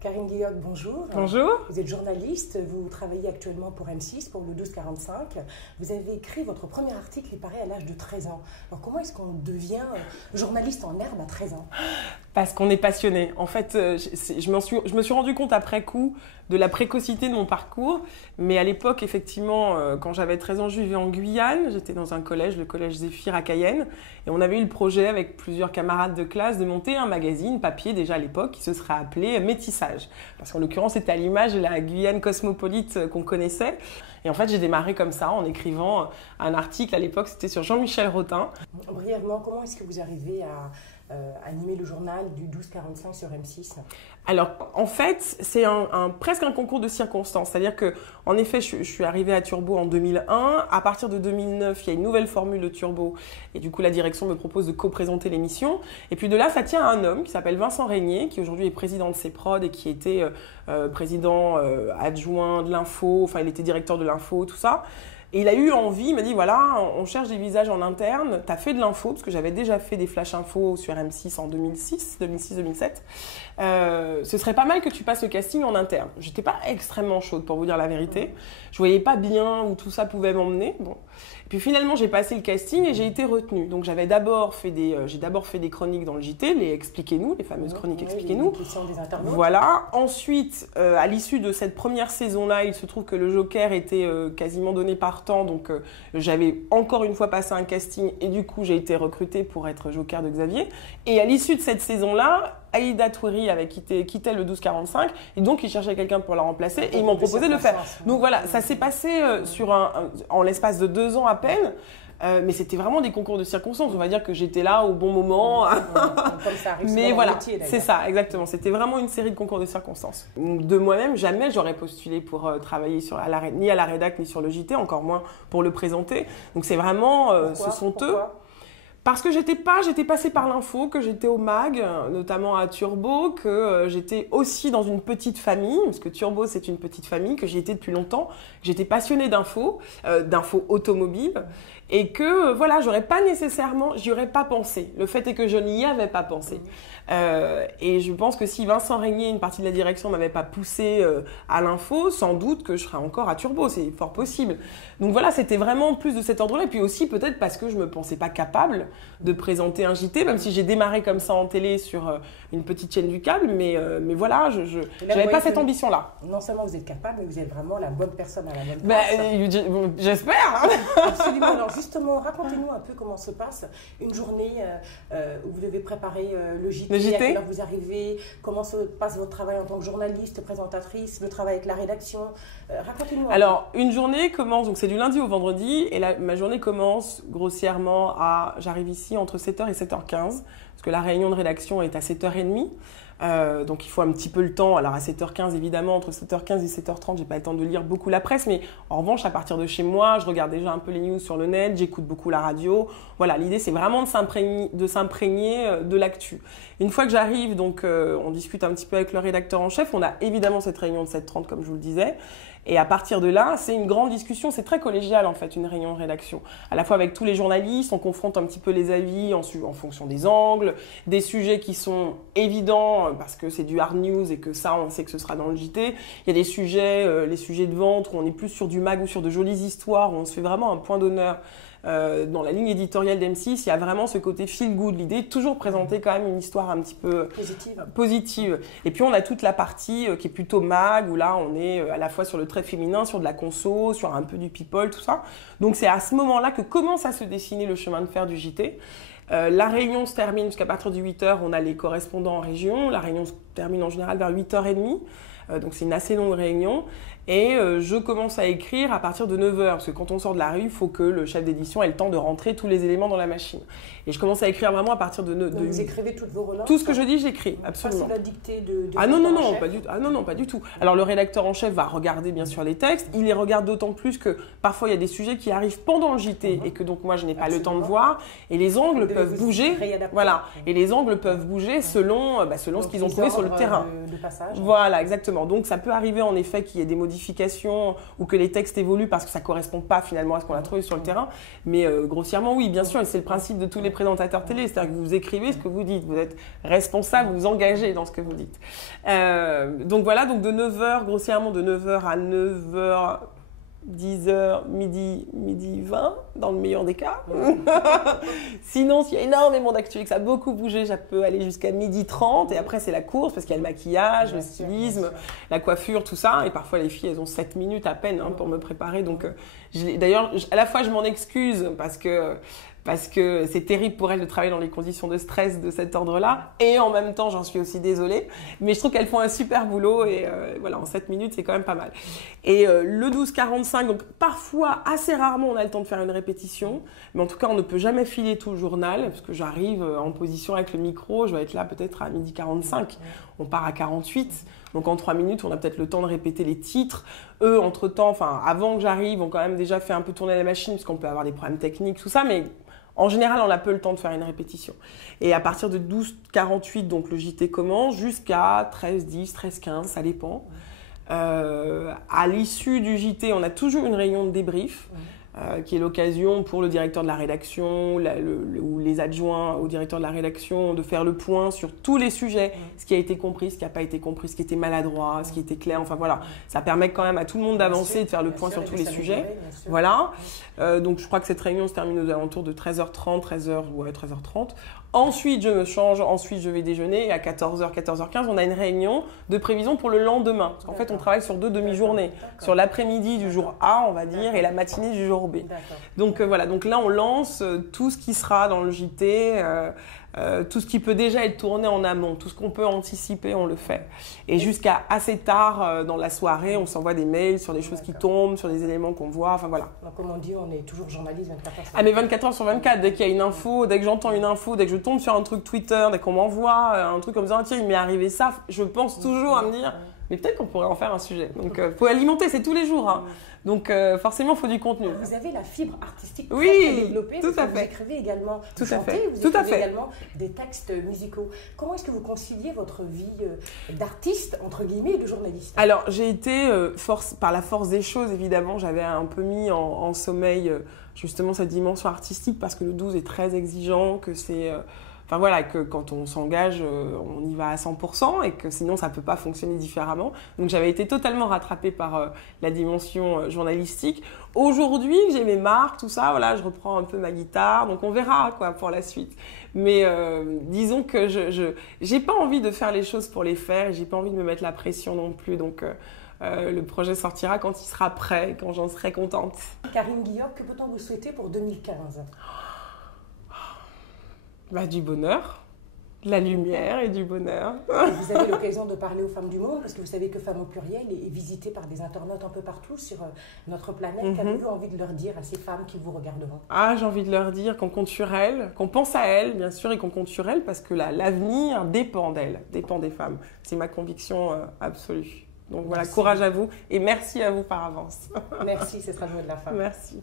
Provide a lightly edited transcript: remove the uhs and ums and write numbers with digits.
Karine Guillotte, bonjour. Bonjour. Vous êtes journaliste, vous travaillez actuellement pour M6, pour le 1245. Vous avez écrit votre premier article, il paraît, à l'âge de 13 ans. Alors comment est-ce qu'on devient journaliste en herbe à 13 ans? Parce qu'on est passionné. En fait, je me suis rendu compte après coup de la précocité de mon parcours. Mais à l'époque, effectivement, quand j'avais 13 ans, je vivais en Guyane. J'étais dans un collège, le collège Zéphyr à Cayenne. Et on avait eu le projet avec plusieurs camarades de classe de monter un magazine papier déjà à l'époque qui se serait appelé Métissage. Parce qu'en l'occurrence, c'était à l'image de la Guyane cosmopolite qu'on connaissait. Et en fait, j'ai démarré comme ça en écrivant un article. À l'époque, c'était sur Jean-Michel Rotin. Brièvement, comment est-ce que vous arrivez à animer le journal du 1245 sur M6? Alors, en fait, c'est presque un concours de circonstances. C'est-à-dire que, en effet, je suis arrivée à Turbo en 2001. À partir de 2009, il y a une nouvelle formule de Turbo. Et du coup, la direction me propose de co-présenter l'émission. Et puis de là, ça tient à un homme qui s'appelle Vincent Régnier, qui aujourd'hui est président de CPROD et qui était président adjoint de l'info. Enfin, il était directeur de l'info, tout ça. Et il a eu envie, il m'a dit voilà, on cherche des visages en interne, tu as fait de l'info, parce que j'avais déjà fait des flash info sur M6 en 2006-2007. Ce serait pas mal que tu passes le casting en interne. J'étais pas extrêmement chaude pour vous dire la vérité. Je voyais pas bien où tout ça pouvait m'emmener. Bon. Et puis finalement, j'ai passé le casting et j'ai été retenue. Donc j'ai d'abord fait des chroniques dans le JT, les Expliquez-nous, les fameuses chroniques Expliquez-nous. Les questions des internautes. Voilà. Ensuite, à l'issue de cette première saison-là, il se trouve que le Joker était quasiment donné partant. Donc j'avais encore une fois passé un casting et du coup, j'ai été recrutée pour être Joker de Xavier. Et à l'issue de cette saison-là, Aïda Touiri quittait le 1245 et donc ils cherchaient quelqu'un pour la remplacer et ils m'ont proposé de le faire. Donc voilà, ça s'est passé en l'espace de 2 ans à peine. Mais c'était vraiment des concours de circonstances. On va dire que j'étais là au bon moment. Comme ça arrive. Mais voilà, c'est ça, exactement. C'était vraiment une série de concours de circonstances. De moi-même, jamais j'aurais postulé pour travailler ni à la rédac ni sur le JT, encore moins pour le présenter. Donc c'est vraiment, ce sont eux. Parce que j'étais passée par l'info, que j'étais au MAG, notamment à Turbo, que j'étais aussi dans une petite famille, parce que Turbo c'est une petite famille, que j'y étais depuis longtemps, que j'étais passionnée d'info automobile, et que voilà, j'y aurais pas pensé. Le fait est que je n'y avais pas pensé. Et je pense que si Vincent Régnier, une partie de la direction, m'avait pas poussé à l'info, sans doute que je serais encore à Turbo, c'est fort possible. Donc voilà, c'était vraiment plus de cet ordre-là, et puis aussi peut-être parce que je me pensais pas capable de présenter un JT, même si j'ai démarré comme ça en télé sur une petite chaîne du câble, mais voilà, je n'avais pas cette ambition-là. Non seulement vous êtes capable, mais vous êtes vraiment la bonne personne à la bonne place. J'espère. Absolument. Alors justement, racontez-nous un peu comment se passe une journée où vous devez préparer le JT, à quelle heure vous arrivez, comment se passe votre travail en tant que journaliste, présentatrice, le travail avec la rédaction. Racontez-nous. Alors, une journée commence, donc c'est du lundi au vendredi, et ma journée commence grossièrement j'arrive ici entre 7h et 7h15, parce que la réunion de rédaction est à 7h30. Donc il faut un petit peu le temps. Alors à 7h15 évidemment, entre 7h15 et 7h30, j'ai pas le temps de lire beaucoup la presse, mais en revanche à partir de chez moi, je regarde déjà un peu les news sur le net, j'écoute beaucoup la radio. Voilà, l'idée c'est vraiment de s'imprégner de l'actu. Une fois que j'arrive, donc on discute un petit peu avec le rédacteur en chef. On a évidemment cette réunion de 7h30 comme je vous le disais. Et à partir de là, c'est une grande discussion, c'est très collégial en fait, une réunion de rédaction. À la fois avec tous les journalistes, on confronte un petit peu les avis en fonction des angles, des sujets qui sont évidents parce que c'est du hard news et que ça, on sait que ce sera dans le JT. Il y a des sujets, les sujets de vente où on est plus sur du mag ou sur de jolies histoires, où on se fait vraiment un point d'honneur. Dans la ligne éditoriale d'M6, il y a vraiment ce côté feel good, l'idée de toujours présenter quand même une histoire un petit peu positive. Et puis on a toute la partie qui est plutôt mag, où là on est à la fois sur le trait féminin, sur de la conso, sur un peu du people, tout ça. Donc c'est à ce moment-là que commence à se dessiner le chemin de fer du JT. La réunion se termine jusqu'à partir de 8h, on a les correspondants en région. La réunion se termine en général vers 8h30. Donc c'est une assez longue réunion. Et je commence à écrire à partir de 9h, parce que quand on sort de la rue, il faut que le chef d'édition ait le temps de rentrer tous les éléments dans la machine. Et je commence à écrire vraiment à partir de... Donc vous écrivez toutes vos relances? Tout ce que je dis, j'écris, absolument. Pas la dictée de non, pas du tout. Alors le rédacteur en chef va regarder bien sûr les textes, il les regarde d'autant plus que parfois il y a des sujets qui arrivent pendant le JT et que donc moi je n'ai pas le temps de voir. Et les angles peuvent peuvent bouger. Voilà. Et les angles peuvent bouger selon ce qu'ils ont trouvé sur le terrain. De passage. Voilà, exactement. Donc ça peut arriver en effet qu'il y ait des modifications ou que les textes évoluent parce que ça ne correspond pas finalement à ce qu'on a trouvé sur le terrain. Mais grossièrement, oui, bien sûr. Et c'est le principe de tous les présentateurs télé. C'est-à-dire que vous écrivez ce que vous dites. Vous êtes responsable, vous vous engagez dans ce que vous dites. Donc voilà, donc de 9h, grossièrement de 9h à 9h, 10h, midi 20, dans le meilleur des cas. Sinon, s'il y a énormément d'actu et que ça a beaucoup bougé, ça peut aller jusqu'à midi 30. Et après, c'est la course parce qu'il y a le maquillage, le stylisme, la coiffure, tout ça. Et parfois, les filles, elles ont 7 minutes à peine pour me préparer. Donc, d'ailleurs, à la fois, je m'en excuse parce que c'est terrible pour elles de travailler dans les conditions de stress de cet ordre-là. Et en même temps, j'en suis aussi désolée. Mais je trouve qu'elles font un super boulot. Et voilà, en 7 minutes, c'est quand même pas mal. Et le 12h45, donc parfois, assez rarement, on a le temps de faire une répétition. Mais en tout cas, on ne peut jamais filer tout le journal. Parce que j'arrive en position avec le micro. Je vais être là peut-être à 12h45. On part à 48. Donc en 3 minutes, on a peut-être le temps de répéter les titres. Eux, entre-temps, avant que j'arrive, ont quand même déjà fait un peu tourner la machine. Parce qu'on peut avoir des problèmes techniques, tout ça. Mais en général, on a peu le temps de faire une répétition. Et à partir de 12h48, donc le JT commence, jusqu'à 13h10, 13h15, ça dépend. À l'issue du JT, on a toujours une réunion de débrief, qui est l'occasion pour le directeur de la rédaction ou les adjoints au directeur de la rédaction de faire le point sur tous les sujets, ce qui a été compris, ce qui n'a pas été compris, ce qui était maladroit, ce qui était clair. Enfin voilà, ça permet quand même à tout le monde d'avancer et de faire le point sur tous les sujets. Voilà. Donc je crois que cette réunion se termine aux alentours de 13h30, 13h30. Ensuite, je me change, ensuite je vais déjeuner et à 14h, 14h15, on a une réunion de prévision pour le lendemain. Parce qu'en fait, on travaille sur 2 demi-journées. Sur l'après-midi du jour A, on va dire, et la matinée du jour B. Donc voilà, donc là on lance tout ce qui sera dans le JT, tout ce qui peut déjà être tourné en amont, tout ce qu'on peut anticiper, on le fait. Et jusqu'à assez tard dans la soirée, on s'envoie des mails sur des choses qui tombent, sur des éléments qu'on voit, enfin voilà. Donc comme on dit, on est toujours journaliste 24h sur 24. Ah mais 24h sur 24, dès qu'il y a une info, dès que j'entends une info, dès que je tombe sur un truc Twitter, dès qu'on m'envoie un truc comme ça, tiens il m'est arrivé ça, je pense toujours à me dire, mais peut-être qu'on pourrait en faire un sujet. Donc faut alimenter, c'est tous les jours. Hein. Donc forcément, il faut du contenu. Vous avez la fibre artistique très, oui, très développée. Tout à fait. Vous écrivez également, tout vous à chantez, fait. vous tout écrivez à fait. également des textes musicaux. Comment est-ce que vous conciliez votre vie d'artiste, entre guillemets, et de journaliste? Alors, j'ai été, par la force des choses, évidemment, j'avais un peu mis en sommeil justement cette dimension artistique parce que le 12 est très exigeant, que c'est... Enfin voilà, que quand on s'engage, on y va à 100% et que sinon ça ne peut pas fonctionner différemment. Donc j'avais été totalement rattrapée par la dimension journalistique. Aujourd'hui, j'ai mes marques, tout ça, voilà, je reprends un peu ma guitare, donc on verra quoi pour la suite. Mais disons que je n'ai pas envie de faire les choses pour les faire et j'ai pas envie de me mettre la pression non plus. Donc le projet sortira quand il sera prêt, quand j'en serai contente. Karine Guillaume, que peut-on vous souhaiter pour 2015 ? Du bonheur, de la lumière et du bonheur. Vous avez l'occasion de parler aux femmes du monde parce que vous savez que Femmes au pluriel est visité par des internautes un peu partout sur notre planète. Qu'avez-vous envie de leur dire à ces femmes qui vous regarderont ? J'ai envie de leur dire qu'on compte sur elles, qu'on pense à elles, bien sûr, et qu'on compte sur elles parce que l'avenir dépend d'elles, dépend des femmes. C'est ma conviction absolue. Donc voilà, courage à vous et merci à vous par avance. Merci, ce sera le mot de la fin. Merci.